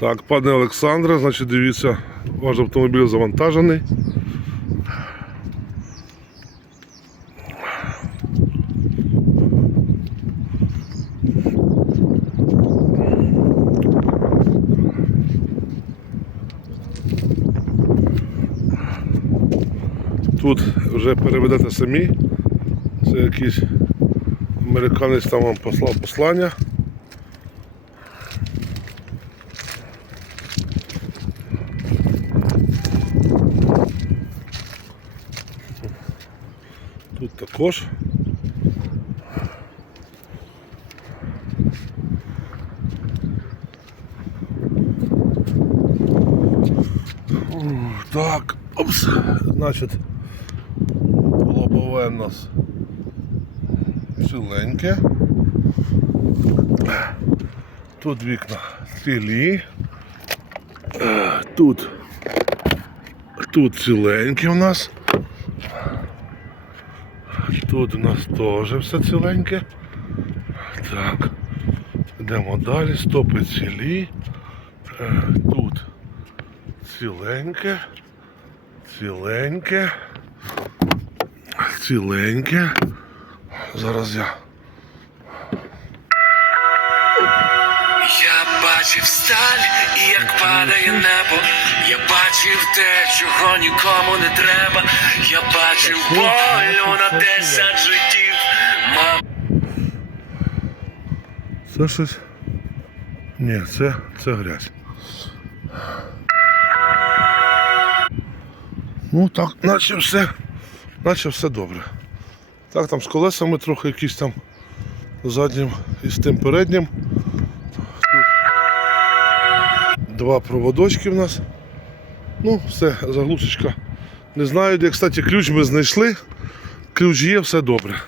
Так, пане Олександре, значить дивіться, ваш автомобіль завантажений. Тут вже переведете самі. Це якийсь американець там вам послав послання. Тут також. Так, опс, значить, лобове у нас ціленьке. Тут вікна цілі. Е, Тут, тут ціленьке у нас. Тут у нас теж все ціленьке. Так. Йдемо далі. Стопи цілі. Е, Тут ціленьке. Ціленьке. Ціленьке. Зараз я. Я бачив сталь, і як падає небо. Я бачив те, чого нікому не треба. Я бачив болю на життів. Це щось. Ні, це, це грязь. Ну так, наче все, наче все добре. Так, там з колесами трохи якісь там заднім і з тим переднім. Тут два проводочки в нас. Ну, все, заглушечка. Не знаю, де, кстати, ключ ми знайшли. Ключ є, все добре.